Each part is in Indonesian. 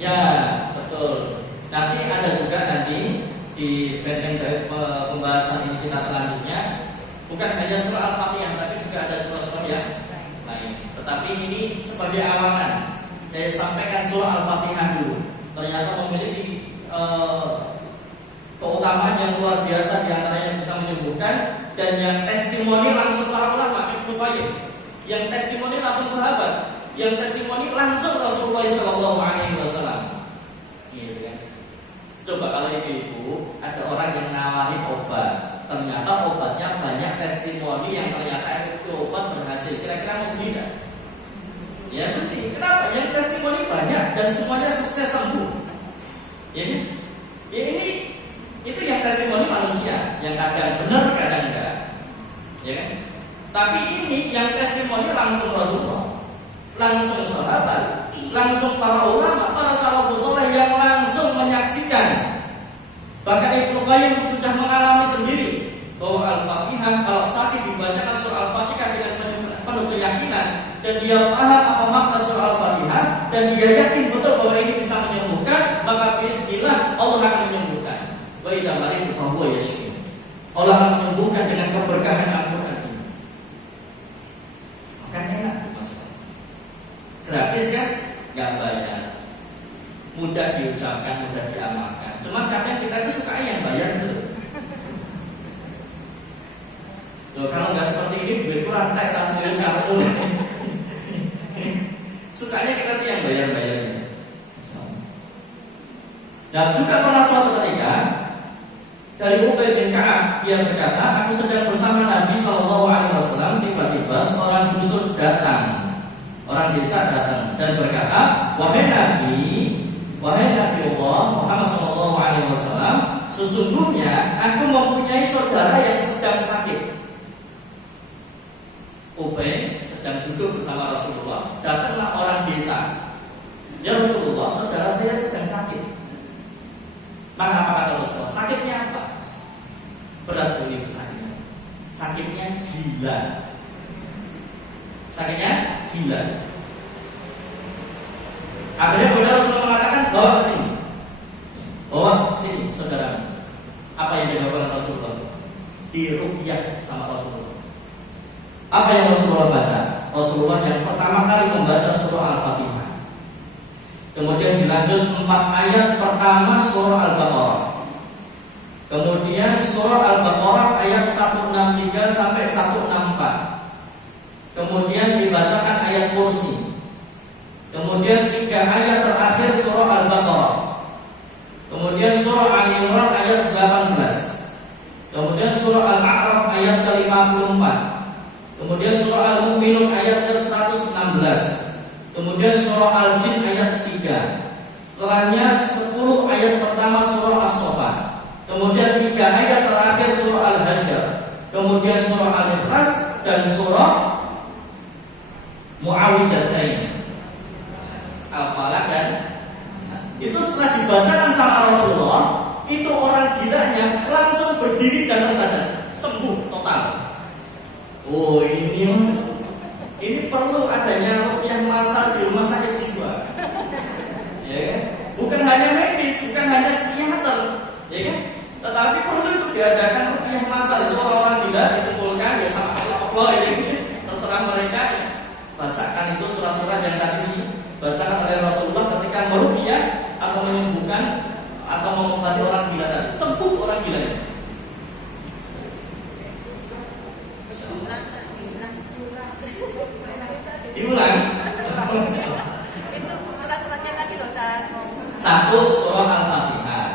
Ya, betul. Nanti ada juga nanti di benteng dari pembahasan ini kita selanjutnya, bukan hanya surah Al-Fatihah, tapi juga ada surah-surah yang lain. Tetapi ini sebagai awalan, saya sampaikan surah Al-Fatihah dulu. Ternyata memiliki keutamaan yang luar biasa, di antaranya bisa menyembuhkan, dan yang testimoni langsung para ulama, Ibnu Qayyim, yang testimoni langsung sahabat, yang testimoni langsung Rasulullah SAW. Gitu kan? Coba kalau ibu-ibu ada orang yang nawari obat, ternyata obatnya banyak testimoni yang ternyata itu obat berhasil, kira-kira mau beli nggak? Ya beli. Kenapa? Yang testimoni banyak dan semuanya sukses sembuh. Ini itu yang testimoni manusia, yang kadang benar, kadang enggak. Ya kan? Tapi ini yang testimoni langsung Rasulullah, langsung sahabat, langsung para ulama, para salafus saleh yang langsung menyaksikan. Bahkan Ibnu Qayyim sudah mengalami sendiri bahwa Al-Fatihah, kalau sakit dibacakan surah Al-Fatihah dengan penuh keyakinan, dan dia paham apa makna surah Al-Fatihah, dan dia yakin betul bahwa ini bisa menyembuhkan, maka bismillah Allah akan menyembuhkan. Wa idza maridu fa huwa yashfi. Allah akan menyembuhkan dengan keberkahan Al-Qur'an ini. Makan enak, Mas. Gratis kan? Enggak bayar. Mudah diucapkan, mudah diamalkan. Cuma kadang kita itu suka yang bayar dulu. Loh, kalau nggak seperti ini duit kurang tak langsung kamu. Sukanya kita tuh yang bayar-bayarnya. Dan juga pernah suatu ketika dari Ubay bin Ka'ab, dia berkata, aku sedang bersama Nabi SAW, tiba-tiba seorang dusun datang, orang desa datang dan berkata, wahai Nabi Allah Muhammad SAW, sesungguhnya aku mempunyai saudara yang sedang sakit. Ubay sedang duduk bersama Rasulullah, datanglah orang desa. Ya Rasulullah, saudara saya sedang sakit. Maka apa kata Rasulullah? Sakitnya apa? Berat ini sakitnya. Sakitnya gila. Sakitnya gila. Akhirnya kemudian Rasulullah mengatakan, bawa ke sini. Bawa sini saudara. Apa yang dilakukan Rasulullah? Diruqyah sama Rasulullah. Apa yang Rasulullah baca? Rasulullah yang pertama kali membaca surah Al-Fatihah. Kemudian dilanjut 4 ayat pertama surah Al-Baqarah. Kemudian surah Al-Baqarah ayat 163 sampai 164. Kemudian dibacakan ayat kursi. Kemudian 3 ayat terakhir surah Al-Baqarah. Kemudian surah Al-Imran ayat 18. Kemudian surah Al-A'raf ayat ke-54. Kemudian surah Al-Mu'minun ayat ke-116. Kemudian surah Al-Jin ayat 3. Setelahnya 10 ayat pertama surah As-Saffat. Kemudian 3 ayat terakhir surah Al-Hasyr. Kemudian surah Al-Ikhlas dan surah Mu'awwidzatain, Al-Falaq dan itu setelah dibacakan sama Rasulullah, itu orang gilanya langsung berdiri dan tersadar, sembuh total. Oh ini perlu adanya ruqyah masal di rumah sakit jiwa, ya kan? Bukan hanya medis, bukan hanya psikiater, ya kan? Tetapi perlu itu diadakan ruqyah masal. Itu orang-orang gila dikumpulkan ya sama Allah, ya gitu. Terserah mereka ya. Bacakan itu surah-surah yang tadi dibacakan oleh Rasulullah ketika meruqyah atau menyembuhkan atau mengobati orang gila tadi, sembuh orang gila ya. Diulang. Itu surat-suratnya tadi loh, Ustaz. 1 surah Al-Fatihah.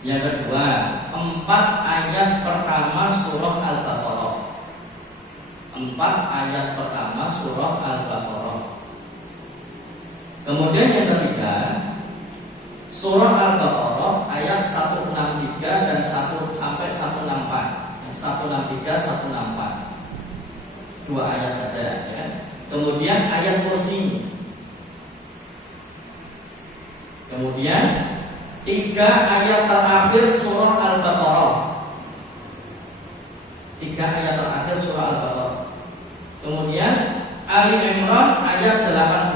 Yang kedua, 4 ayat pertama surah Al-Baqarah. 4 ayat pertama surah Al-Baqarah. Kemudian yang ketiga, surah Al-Baqarah ayat 163 dan 1 sampai 164. 163, 164. 2 ayat saja ya. Kemudian ayat kursi. Kemudian 3 ayat terakhir surah Al-Baqarah. 3 ayat terakhir surah Al-Baqarah. Kemudian Ali Imran ayat 18,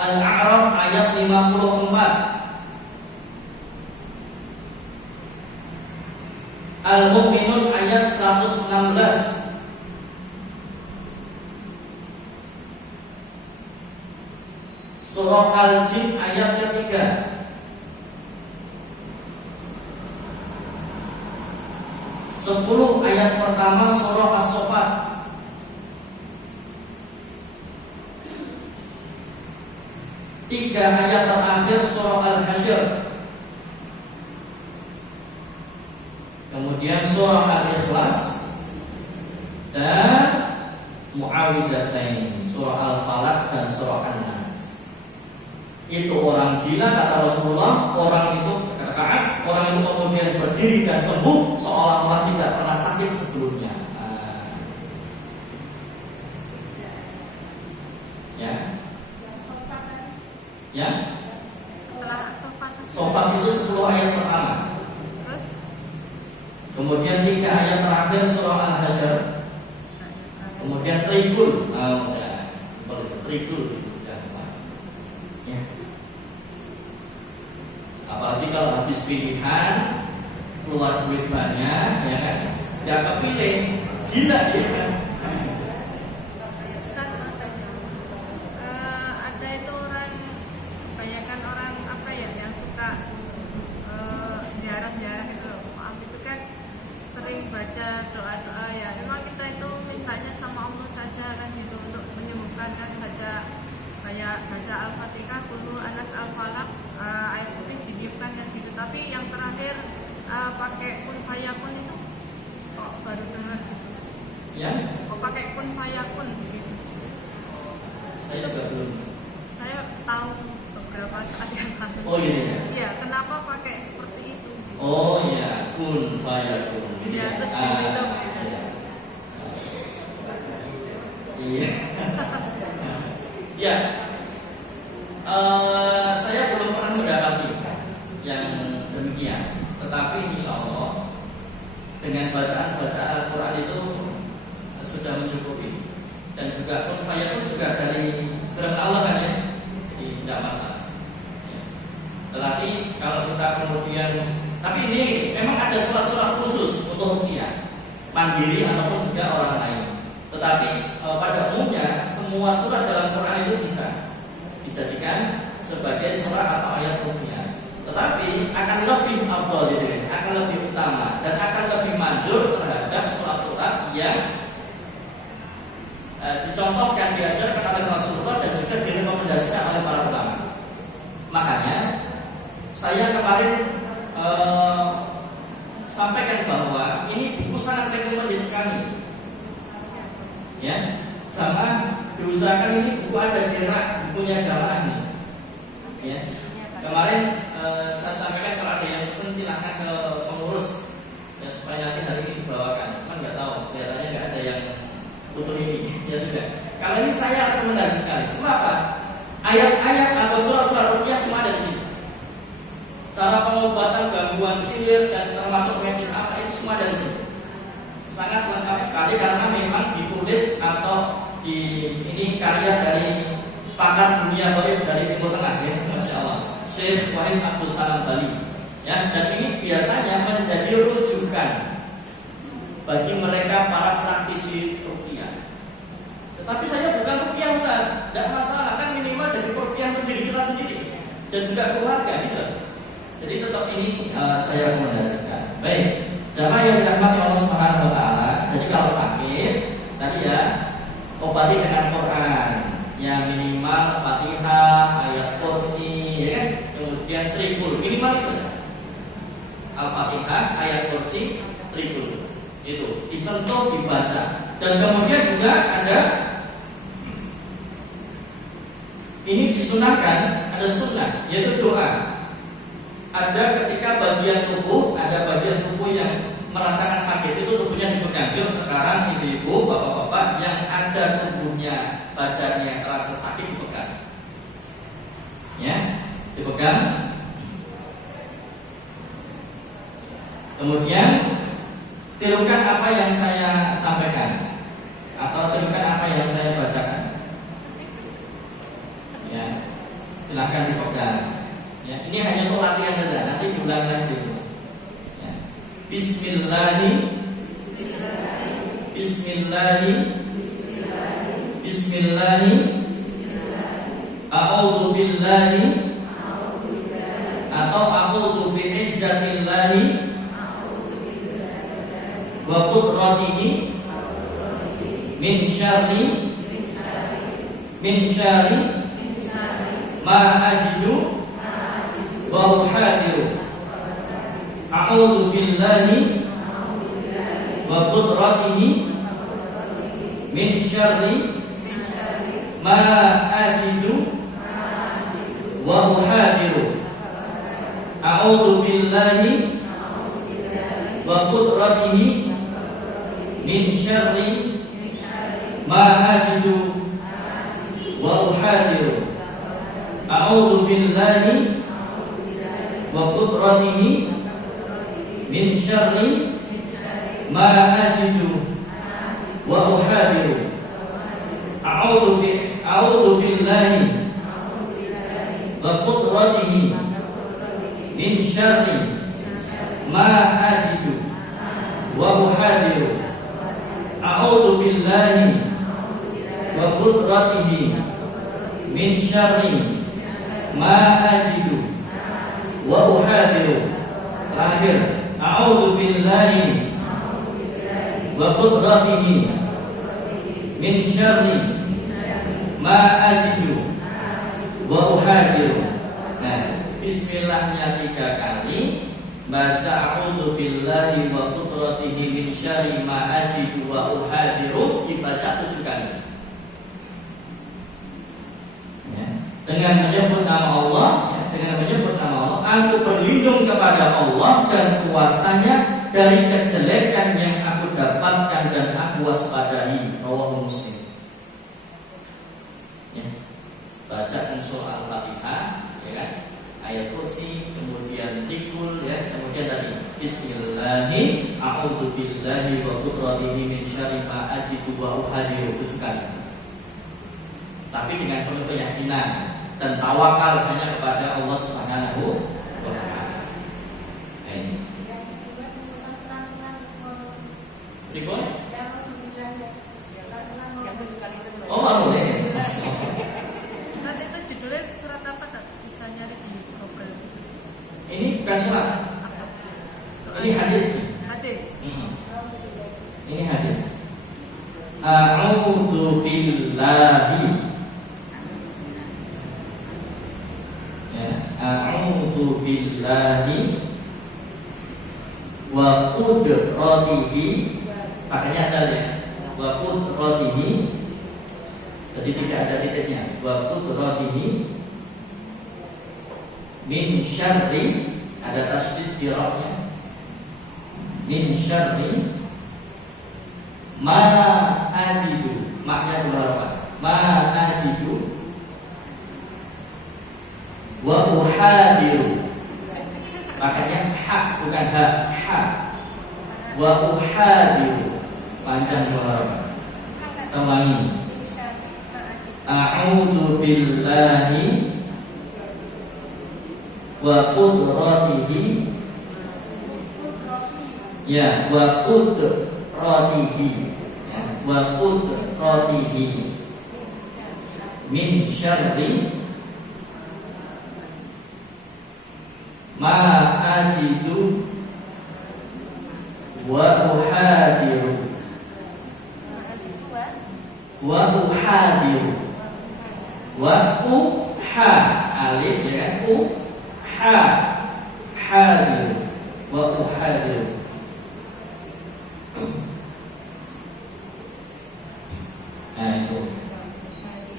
Al-A'raf ayat 54, Al-Mu'minun ayat 116, Surah Al-Jin ayat ketiga, ayat pertama Surah As-Saffat, 3 ayat terakhir Surah Al-Hasyr, kemudian Surah Al-Ikhlas dan Mu'awwidhatain, Surah Al-Falaq dan Surah An-Nas. Itu orang gila kata Rasulullah, orang itu katakan, orang itu kemudian berdiri dan sembuh seolah-olah tidak pernah sakit sebelumnya. Ya. Sofat itu 10 ayat pertama. Terus? Kemudian 3 ayat terakhir Surah Al-Hasyr. Kemudian Tribul. Tribul. Ya. Apalagi kalau habis pilihan keluar duit banyak, ya kan? Gak kepilih, gila dia. Ada itu orang, kebanyakan orang apa ya yang suka jarang-jarang itu loh. Maaf itu kan sering baca doa-doa ya. Memang kita itu mintanya sama Allah saja kan gitu untuk menyembuhkan kan, baca Al-Fatihah, Qul Anas Al-Falaq, ayat itu diniupkan kan gitu. Tapi yang terakhir pakai kun fayakun itu kok baru dengar gitu. Ya? Kok pakai kun fayakun gitu. Saya juga belum. Saya tahu beberapa saat yang lalu. Oh iya. Iya, kenapa pakai seperti itu? Oh iya, kun fayakun. Iya, terus diminum. Iya. Ya. Saya belum pernah mendapati yang demikian. Tetapi insya Allah dengan bacaan Al-Quran itu sudah mencukupi. Dan juga kun fayakun juga dari firman Allah kan ya, jadi tidak masalah. Ya. Tetapi kalau kita kemudian, tapi ini memang ada surat-surat khusus untuk ruqyah, mandiri ataupun juga orang lain. Tetapi pada umumnya semua surat dalam Quran itu bisa dijadikan sebagai surat atau ayat ruqyah. Tetapi akan lebih afdal gitu kan, akan lebih utama dan akan lebih manjur terhadap surat-surat yang dicontohkan, diajarkan oleh Rasulullah dan juga direkomendasikan oleh para ulama. Makanya saya kemarin sampaikan bahwa ini buku sangat recommended sekali. Ya, jamaah diusahakan ini buku ada di rak bukunya jamaah nih. Ya, kemarin saya sampaikan kalau ada yang pesan silahkan ke pengurus ya supaya nanti hari ini dibawakan. Cuman nggak tahu, kelihatannya nggak ada yang butuh ini. Ya sudah. Kalau ini saya rekomendasi sekali. Kenapa? Ayat-ayat atau surah-surah ruqyah semua ada di sini. Cara pengobatan gangguan sihir dan termasuk medis apa itu semua ada di sini. Sangat lengkap sekali karena memang ditulis atau ini karya dari pakar dunia gaib dari Timur Tengah ya, Masya Allah, Syekh Wahid Abdus Salam Bali. Ya, dan ini biasanya menjadi rujukan bagi mereka para praktisi ruqyah. Tetapi saya bukan ruqyah Ustaz, tidak masalah kan, minimal jadi ruqyah untuk diri kita sendiri dan juga keluarga gitu. Jadi tetap ini saya rekomendasikan. Baik. Jamaah yang dirahmati Allah Subhanahu wa taala. Jadi kalau sakit tadi ya obati dengan Quran. Yang minimal Fatihah, ayat kursi, ya kan? Kemudian tribul, minimal itu. Al-Fatihah, ayat kursi, tribul. Itu disentuh, dibaca. Dan kemudian juga ada ini disunahkan, ada sunnah yaitu doa. Ada ketika bagian tubuh yang merasakan sakit itu tubuhnya dipegang. Yuk sekarang ibu-ibu, bapak-bapak yang ada tubuhnya, badannya terasa sakit dipegang. Ya, dipegang. Kemudian tirukan apa yang saya sampaikan atau demikian apa yang saya bacakan? Ya, silahkan dipegang. Ya, ini hanya untuk latihan saja. Nanti diulang lagi. Ya. Bismillahi, Bismillahi, Bismillahi, A'udzu billahi, atau a'udzu bi'izzatillahi wa qudratihi min syarri ma ajidu wa uhadiru. A'udzu billahi wa qudratihi min syarri ma ajidu wa uhadiru. A'udzu billahi wa qudratihi min syarri ma ajidu wa uhadiru. A'udzu billahi wa qudratihi min syarri ma ajidu wa uhadiru. A'udzu billahi wa qudratihi min syarri ma ajidu wa uhadiru. A'udzu billahi wa qudratihi min syarri ma ajidu wa uhadiru. Terakhir, a'udzu billahi wa qudratihi min syarri ma ajidu wa uhadiru. Nah, bismillahnya 3 kali, baca a'udzu billahi wa qudratihi min syarri ma ajidu wa uhadiru dibaca 7 kali. Ya. Dengan menyebut nama Allah, aku berlindung kepada Allah dan kuasanya dari kejelekan yang aku dapatkan dan aku waspadai. Rawahu Muslim. Ya. Bacaan surah Al-Fatihah, ya kan? Ayat kursi, kemudian tikul, ya, kemudian tadi Bismillahi, a'udzu billahi wa qudratihi min syarri ma ajidu wa uhadiru 7 kali. Tapi dengan penuh keyakinan dan tawakal hanya kepada Allah Subhanahu wa taala. Ini. Berikut. Oh, boleh. Nanti itu judulnya surat apa tak? Bisa nyari di Google. Ini bukan surat. Ini hadis. Hadis. Ini hadis. A'udzu billahi. Ya, a'udzu billahi wa qudratihi. Pakainya ada ya. Wa qudratihi. Jadi tidak ada titiknya. Wa qudratihi min syarri, ada tasdid di ra-nya. Min syarri ma ajidu. Maknya 2 harapan. Ma ajidu wa uhadiru. Makanya ha bukan ha, ha. Wa uhadiru. Panjang 2 harapan. Semuanya. A'udzu billahi wa qudratihi, ya, wa qudratihi, ya, wa qudratihi min syarri ma ajidu wa uhadiru. Wa uhadiru. Wa uha, alif ya kan, uha, hadiru. Wa uhadiru. Nah itu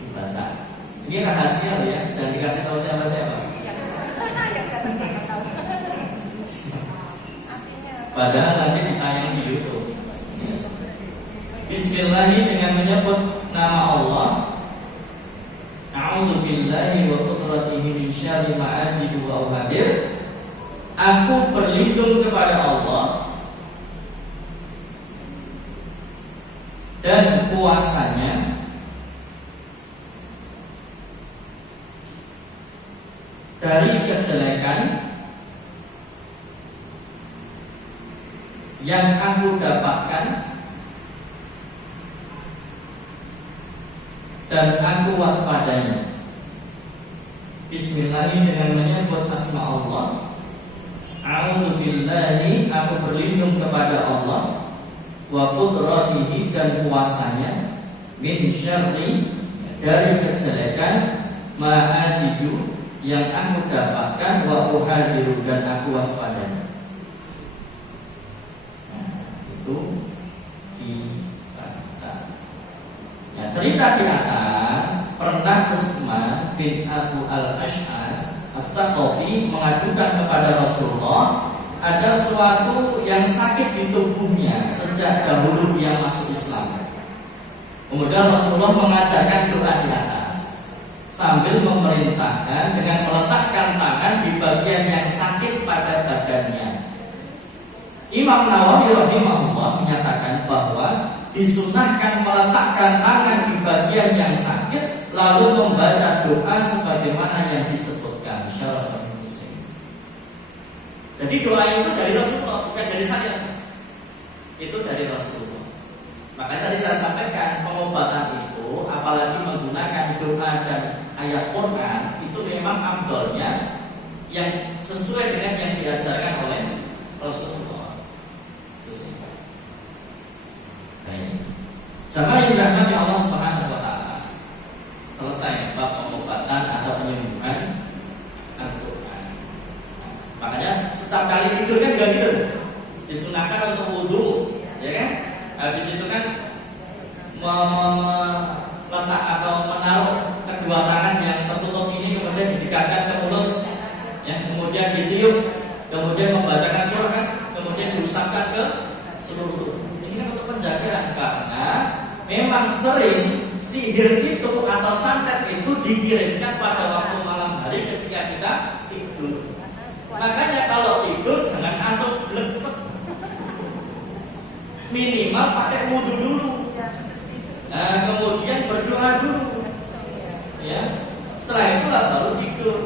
dibaca. Ini rahasia ya, jangan dikasih tahu siapa-siapa. Padahal nanti ditayang di YouTube. Yes. Bismillah dengan menyebut nama Allah. A'udzu billahi wa qudratihi min syarri ma ajidu wa uhadir. Aku berlindung kepada Allah dan puasanya dari kejelekan yang aku dapatkan dan aku waspadanya. Bismillahirrahmanirrahim, dengan menyebut asma Allah. A'udzubillahi, aku berlindung kepada Allah, wa qudratihi, dan kuasanya, min syarri, dari kejelekan, ma'ajidu, yang aku dapatkan, wa uhadiru, dan aku waspadanya. Nah, itu dibaca. Nah, cerita di atas, pernah Utsman bin Abu al-Ash'as As-Saqafi mengadukan kepada Rasulullah ada sesuatu yang sakit di tubuhnya sejak dahulu dia masuk Islam. Kemudian Rasulullah mengajarkan doa di atas sambil memerintahkan dengan meletakkan tangan di bagian yang sakit pada badannya. Imam Nawawi rahimahullah menyatakan bahwa disunahkan meletakkan tangan di bagian yang sakit lalu membaca doa sebagaimana yang disebutkan syarah Sahih Muslim. Jadi doa itu dari Rasulullah, bukan dari saya. Itu dari Rasulullah. Makanya tadi saya sampaikan pengobatan itu, apalagi menggunakan doa dan ayat Quran, itu memang ambalnya yang sesuai dengan yang diajarkan oleh Rasulullah. Jamaah yang dirahmati Allah Subhanahu wa taala. Selesai bab pengobatan atau penyembuhan Al-Qur'an. Makanya setiap kali tidur kan juga gitu. Disunahkan untuk wudu, ya kan? Habis itu kan meletak atau menaruh kedua tangan yang tertutup ini kemudian didekatkan ke mulut, ya, kemudian ditiup, kemudian membacakan surat, kemudian diusapkan ke seluruh tubuh. Ini kan untuk penjagaan, karena memang sering sihir itu atau santet itu dikirimkan pada waktu malam hari ketika kita tidur. Makanya kalau tidur jangan langsung bleksek. Minimal pakai wudu dulu. Nah, kemudian berdoa dulu. Ya. Setelah itu baru tidur.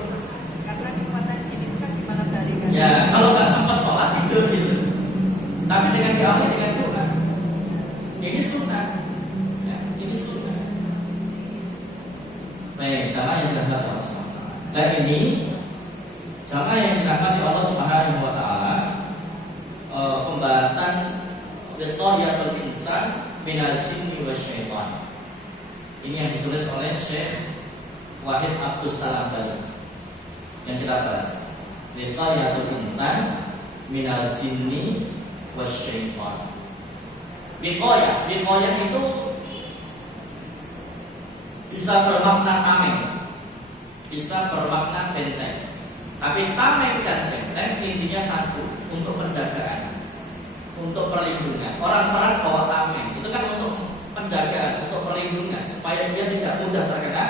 Karena kekuatan jin itu kan di malam hari kan. Ya, kalau nggak sempat sholat tidur gitu. Tapi dengan diawali dengan doa. Ini sunnah. Ya, ini sunnah. Baik, jamaah yang dirahmati Allah Subhanahu wa taala. Dan ini jamaah yang dirahmati Allah Subhanahu wa taala, pembahasan wiqayatul insan minal jinni wasyaitan. Ini yang ditulis oleh Syekh Wahid Abdus Salam Bali yang kita bahas. Wiqayatul insan minal jinni wasyaitan. Wiqayah itu bisa bermakna tameng, bisa bermakna benteng. Tapi tameng dan benteng intinya satu, untuk penjagaan, untuk perlindungan. Orang-orang bawa tameng itu kan untuk penjagaan, untuk perlindungan, supaya dia tidak mudah terkena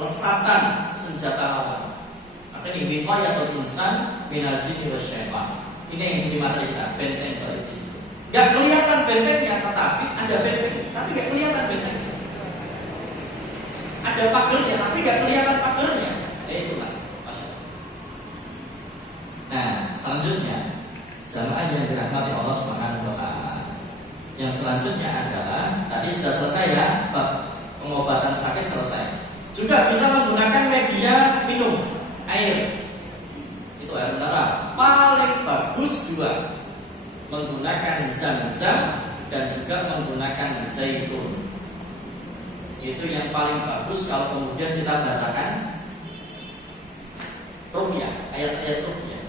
lesatan senjata lawan. Maka ini wiqayatul insan minal jinni wasyaitan. Ini yang jadi materi kita, benteng itu. Gak kelihatan bentengnya, tetapi ada benteng, tapi gak kelihatan bentengnya. Ada pagernya, tapi gak kelihatan pagernya. Itulah. Nah, selanjutnya jamaah yang dirahmati Allah Subhanahu wa taala. Yang selanjutnya adalah tadi sudah selesai ya, bab pengobatan sakit selesai. Juga bisa menggunakan media minum, air. Itu air mineral. Paling bagus dua, menggunakan zam-zam dan juga menggunakan zaitun. Itu yang paling bagus kalau kemudian kita bacakan ruqyah, ayat-ayat ruqyah.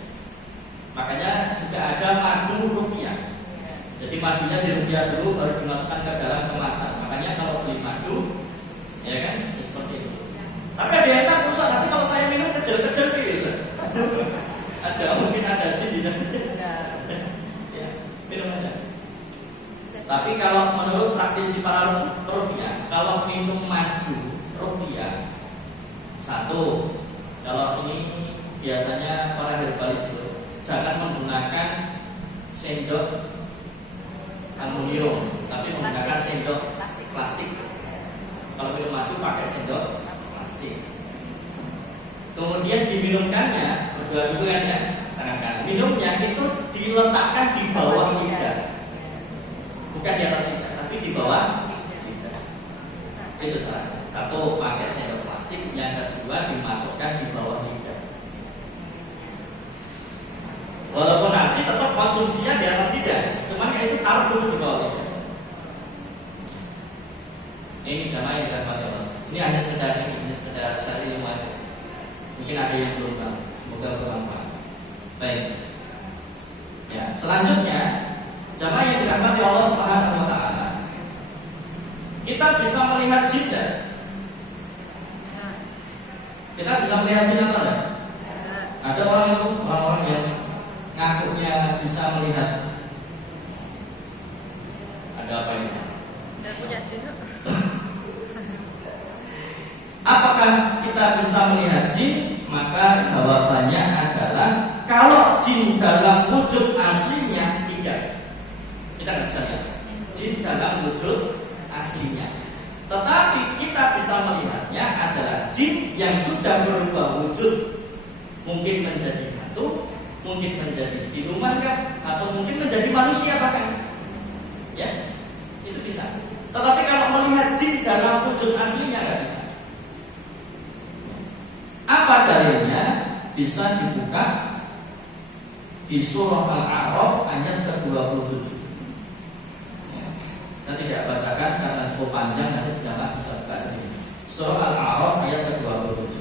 Makanya juga ada madu ruqyah. Jadi madunya diruqyah dulu baru dimasukkan ke dalam kemasan. Makanya kalau beli madu, ya kan, ya seperti itu. Tapi ada yang tak usah, nanti kalau saya minum kecil-kecil gitu. Ada mungkin ada jin di dalam. Ya, minum aja. Tapi kalau menurut praktisi para ruqyah, kalau minum madu ruqyah, satu, kalau ini biasanya para herbalis itu jangan menggunakan sendok aluminium, tapi menggunakan sendok pakai sendok plastik. Kemudian diminumkannya, berdua-duanya tangan kanan. Minumnya itu diletakkan di bawah lidah, bukan di atas lidah, tapi di bawah lidah. Itu salah. Satu, pakai sendok plastik. Yang kedua, dimasukkan di bawah lidah. Walaupun nanti tetap konsumsinya di atas lidah, cuman ya itu taruh dulu di bawah lidah. Ini jamaah yang dirahmati Allah. Ini hanya sekedar sari ilmu aja. Mungkin ada yang belum tahu. Semoga bermanfaat. Baik. Ya, selanjutnya jamaah yang dirahmati Allah Subhanahu wa taala. Kita bisa melihat jin dan kita bisa melihat jin atau tidak? Ada orang yang ngakunya bisa melihat. Ada apa ini? Tidak punya jin. Apakah kita bisa melihat jin? Maka jawabannya adalah kalau jin dalam wujud aslinya tidak. Kita nggak bisa lihat jin dalam wujud aslinya. Tetapi kita bisa melihatnya adalah jin yang sudah berubah wujud, mungkin menjadi hantu, mungkin menjadi siluman atau mungkin menjadi manusia bahkan. Ya, itu bisa. Tetapi kalau melihat jin dalam wujud aslinya nggak bisa. Apa dalilnya? Bisa dibuka di surah Al-A'raf ayat ke-27. Ya, saya tidak bacakan karena cukup panjang, nanti jamaah bisa buka sendiri. Surah Al-A'raf ayat ke-27.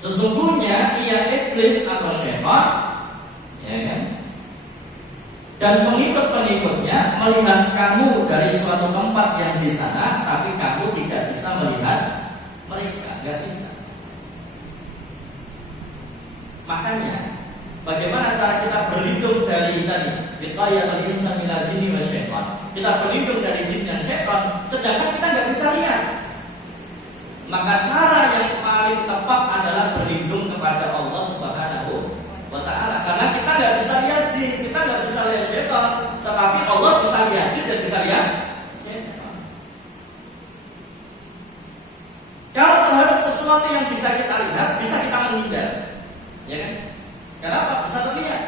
Sesungguhnya ia iblis atau syaitan, ya kan? Dan pengikut-pengikutnya melihat kamu dari suatu tempat yang di sana, tapi kamu tidak bisa melihat mereka, nggak bisa. Makanya, bagaimana cara kita berlindung dari tadi? Wiqayatul insan minal jinni wasyaitan. Kita berlindung dari jin dan syaitan, sedangkan kita nggak bisa lihat. Maka cara yang paling tepat adalah berlindung kepada Allah Subhanahu wa ta'ala. Karena kita nggak bisa lihat jin, kita nggak bisa lihat syaitan, tetapi Allah bisa lihat jin dan bisa lihat syaitan. Kalau terhadap sesuatu yang bisa kita lihat, bisa kita menghindar, ya kan? Kenapa? Bisa terlihat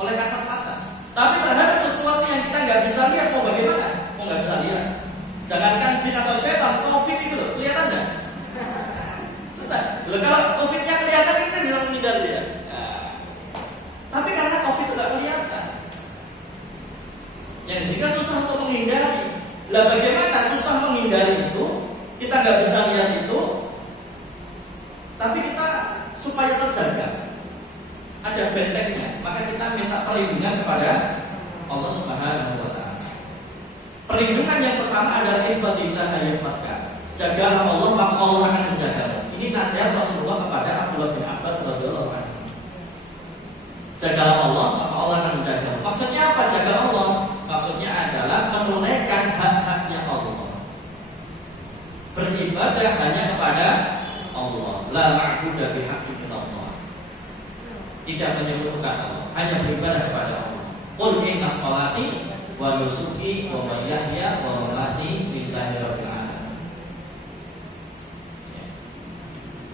oleh kasat mata. Tapi terhadap sesuatu yang kita nggak bisa lihat, mau bagaimana? Mau nggak bisa lihat. Jangankan jin atau syaitan, COVID itu loh, kelihatan nggak? Susah. Loh, kalau COVID-nya kelihatan kita bisa menghindar dia. Nah, tapi karena COVID itu nggak kelihatan, yang jika susah untuk menghindari. Lah bagaimana susah menghindari itu? Kita nggak bisa lihat itu, tapi kita supaya terjaga, ada bentengnya, maka kita minta perlindungan kepada Allah Subhanahu wa ta'ala. Perlindungan yang pertama adalah ihfadillah yahfadka. Jagalah Allah, maka Allah akan menjagamu. Ini nasihat Rasulullah kepada Abdullah bin Abbas radhiyallahu anhu. Jagalah Allah, maka Allah akan menjagamu. Maksudnya apa jaga Allah? Maksudnya adalah menunaikan hak-haknya Allah. Beribadah hanya kepada Allah. La ma'budu bihaqqin illallah. Tidak menyebutkan Allah, hanya beribadah kepada Allah. Qul inna sholati wa nusuki wa mahyaya wa mamati lillahi rabbil alamin.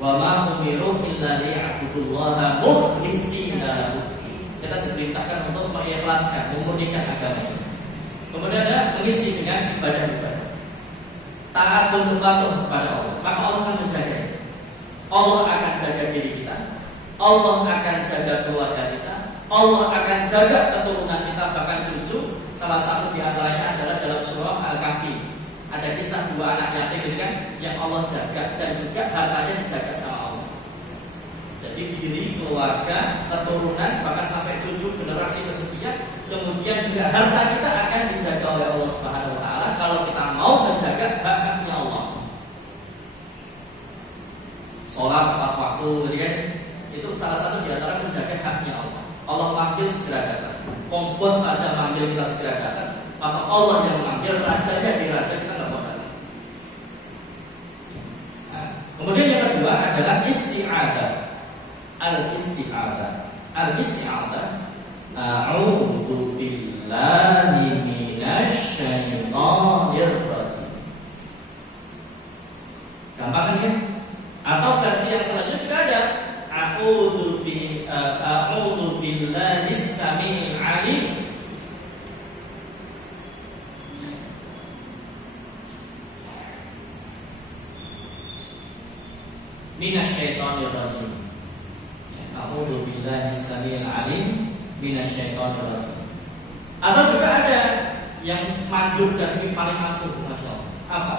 Wa ma umiru illa liya'budullaha mukhlishina lahu. Kita diperintahkan untuk mengikhlaskan, memurnikan agama ini. Kemudian ada mengisi dengan ibadah-ibadah. Taat untuk patuh kepada Allah, maka Allah akan menjaga. Allah akan jaga diri kita, Allah akan jaga keluarga kita, Allah akan jaga keturunan kita, bahkan cucu. Salah satu di antaranya adalah dalam surah Al-Kahfi. Ada kisah dua anak yatim kan, yang Allah jaga dan juga hartanya dijaga sama Allah. Jadi diri, keluarga, keturunan, bahkan sampai cucu generasi kesekian. Kemudian juga harta kita akan dijaga oleh Allah Subhanahu wa ta'ala kalau kita mau menjaga hak-haknya Allah. Sholat tepat waktu, gitu kan? Itu salah satu di antara menjaga haknya Allah. Allah manggil segera datang. Kompos saja manggil kita segera datang. Masa Allah yang manggil, rajanya di raja kita nggak mau datang. Nah, kemudian yang kedua adalah isti'adah. Al-isti'adah. A'udzu billahi minasy syaithanir rajim. minasyaitonir rajim. A'udzu billahi samil alim minasyaitonir rajim. Atau juga ada yang manjur dan yang paling ampuh, Masya Allah. Apa?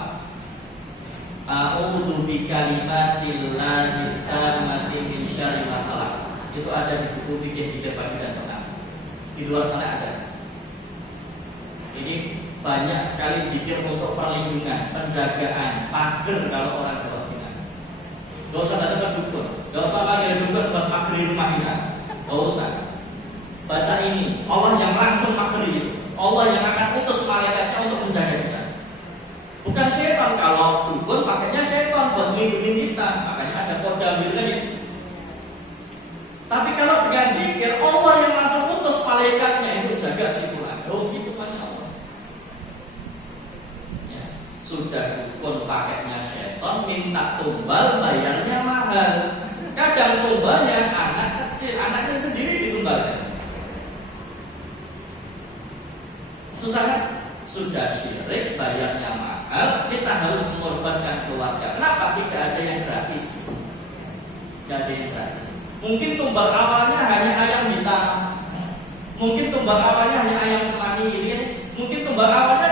A'udzu bikalimatillahi tammati min syarri ma khalaq. Itu ada di buku fikih di depan dan tengah. Di luar sana ada. Ini banyak sekali zikir untuk perlindungan, penjagaan, pagar kalau orang Jawa Tengah. Gak usah datang ke dukun, gak usah panggil dukun buat pagar di rumah kita. Gak usah. Baca ini, Allah yang langsung pagar itu. Allah yang akan utus malaikatnya untuk menjaga kita. Bukan setan. Kalau dukun pakainya setan buat melindungi kita. Makanya ada kodam gitu kan gitu. Tapi kalau dengan zikir, Allah yang langsung utus malaikatnya itu jaga si Quran. Oh gitu, Masya Allah. Ya, sudah dukun pakainya setan, minta tumbal, bayarnya mahal. Kadang tumbalnya anak kecil, anaknya sendiri ditumbalkan. Susah kan? Sudah syirik, bayarnya mahal, kita harus mengorbankan keluarga. Kenapa? Tidak ada yang gratis. Tidak ada yang gratis. Mungkin tumbal awalnya hanya ayam hitam, mungkin tumbal awalnya hanya ayam semani, gitu kan? Mungkin tumbal awalnya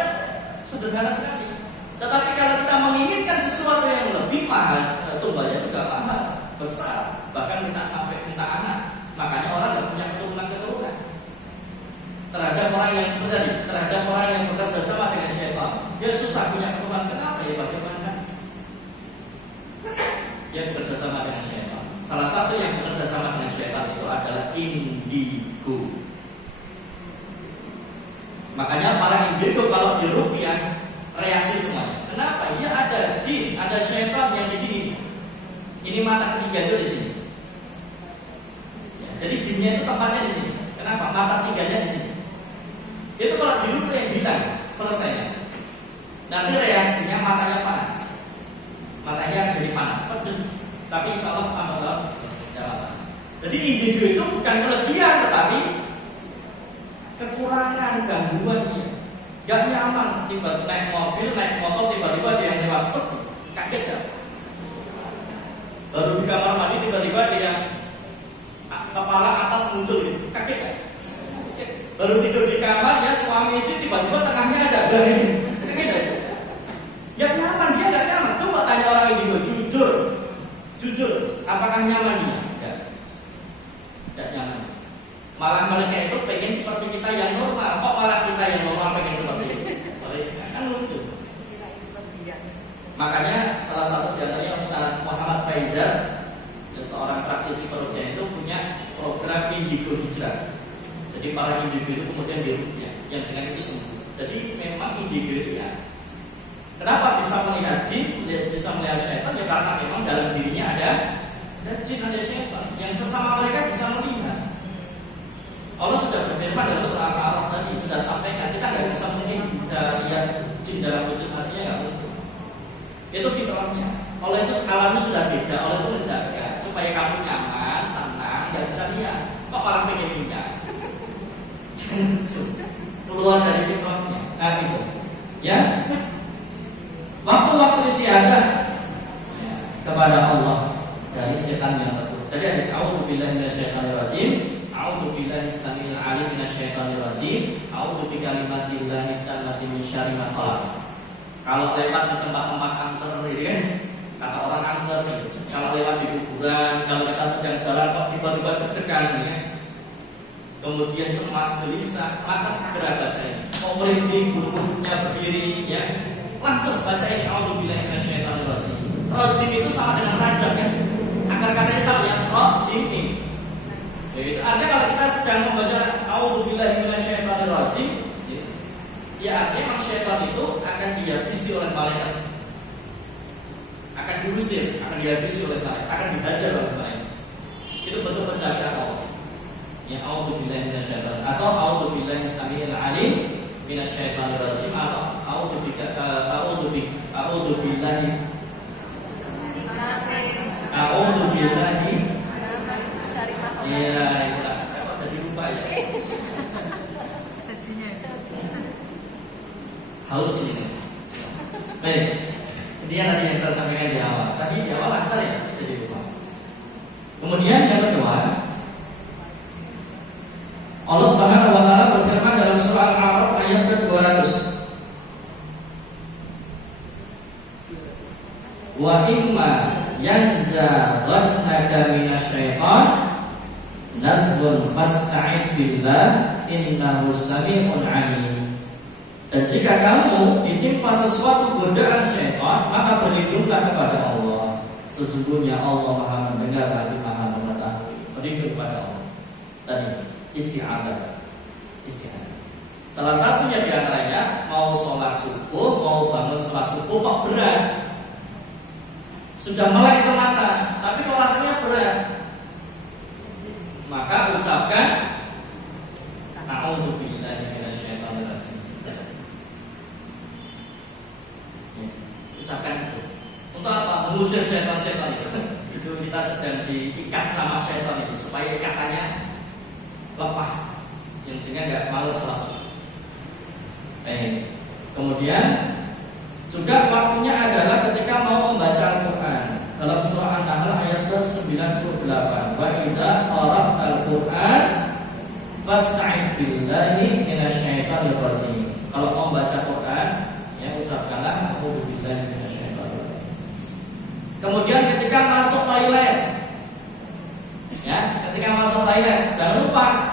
sederhana sekali. Tetapi kalau kita menginginkan sesuatu yang lebih mahal, tumbalnya juga mahal, besar. Bahkan kita sampai minta anak. Makanya orang nggak punya keturunan. Terhadap orang yang sebenarnya, terhadap orang yang bekerja sama dengan syaitan, dia susah punya keturunan. Kenapa ya? Bagaimana? Dia bekerja sama dengan syaitan. Salah satu yang bekerja sama dengan syaitan itu adalah indigo. Makanya para indigo kalau diruqyah reaksi semuanya. Kenapa? Ya ada jin, ada syaitan yang di sini. Ini mata ketiga itu di sini. Ya, jadi jinnya itu tempatnya di sini. Kenapa? Mata tiganya di sini. Itu kalau diruqyah hilang, selesai. Nanti reaksinya matanya panas. Matanya akan jadi panas, pedes. Tapi insya Allah alhamdulillah tidak masalah. Jadi indigo itu bukan kelebihan, tetapi kekurangan, gangguan dia. Gak nyaman, tiba naik mobil, naik motor, tiba-tiba ada yang lewat kaget ya. Baru di kamar mandi tiba-tiba ada yang kepala atas muncul, kaget ya. Baru tidur di kamar ya suami istri tiba-tiba tengahnya ada ini, kaget ya. Gak nyaman, dia gak nyaman. Coba tanya orang indigo, jujur, apakah nyaman dia? Tidak nyaman. Malah mereka itu pengen seperti kita yang normal. Kok malah kita yang normal pengen seperti itu? Mereka kan lucu. Makanya salah satu di antaranya Ustaz Muhammad Faizal, seorang praktisi peruqyah itu punya program indigo hijrah. Jadi para indigo itu kemudian diruqyah, yang dengan itu sembuh. Jadi memang indigo itu ya. Kenapa bisa melihat jin, bisa melihat syaitan? Ya karena memang dalam dirinya ada jin, ada syaitan yang sesama mereka bisa melihat. Allah sudah berfirman dalam surah Al-A'raf tadi, sudah sampaikan kita nggak bisa mungkin bisa lihat jin dalam wujud aslinya, nggak mungkin. Itu fitrahnya. Allah itu alamnya sudah beda. Allah itu menjaga supaya kamu nyaman, tenang, nggak bisa lihat. Kok malah pengen lihat? Keluar dari fitrahnya. Nah itu, ya. Waktu-waktu istiadah kepada Allah dari setan yang terkutuk. Tadi ada a'udzubillahi minasyaitonir rajim, a'udzubillahi samil alim minasyaitonir rajim, a'udzu bikalimatillahi tammati min syarri ma khalaq. Kalau lewat di tempat-tempat angker gitu kan, kata orang angker, kalau lewat di kuburan, kalau kita sedang jalan kok tiba-tiba deg-degan ya. Kemudian cemas gelisah, maka segera baca ini. Mau merinding, bulu-bulunya berdiri ya. Langsung baca ini a'udzubillahi minasyaitonir rajim. Rajim itu sama dengan raja kan? Akar katanya sama ya, rajim ini. Jadi artinya kalau kita sedang membaca a'udzubillahi minasyaitonir rajim, ya artinya memang syaitan itu akan dihabisi oleh malaikat. Akan diusir, akan dihabisi oleh malaikat, akan dihajar oleh malaikat. Itu bentuk penjagaan Allah. Ya a'udzubillahi minasyaitonir atau a'udzubillahi samil alim minasyaitonir rajim atau a'udzubillahi iya itulah kok jadi lupa ya haus ini. Baik, dia tadi yang saya sampaikan di awal. Tadi di awal lancar ya. jadi lupa. Kemudian yang kedua, Allah Subhanahu wa taala berfirman dalam surah Al-A'raf ayat ke-200. Wa imma yanzaghannaka minasyaitan nazghun fasta'id billah innahu samii'un 'alim. Dan jika kamu ditimpa sesuatu godaan syaitan, maka berlindunglah kepada Allah. Sesungguhnya Allah Maha mendengar lagi Maha mengetahui. Berlindung kepada Allah. Tadi isti'adzah. Salah satunya di antaranya mau sholat subuh, mau bangun sholat subuh kok berat. Sudah melek ke mata, tapi kok rasanya berat. Maka ucapkan a'udzubillahi minasyaitonir rajim. Ucapkan itu. Untuk apa? Mengusir setan-setan itu. Itu kita sedang diikat sama setan itu supaya ikatannya lepas, yang sehingga nggak males langsung. Kemudian juga waktunya adalah ketika mau membaca Al-Quran. Dalam surah An-Nahl ayat 98, wa idza qara'tal Qur'an fasta'id billahi minasyaitonir rajim. Kalau mau baca Quran, ya ucapkanlah a'udzubillahi minasyaitonir rajim. Kemudian ketika masuk toilet, ya, ketika masuk toilet jangan lupa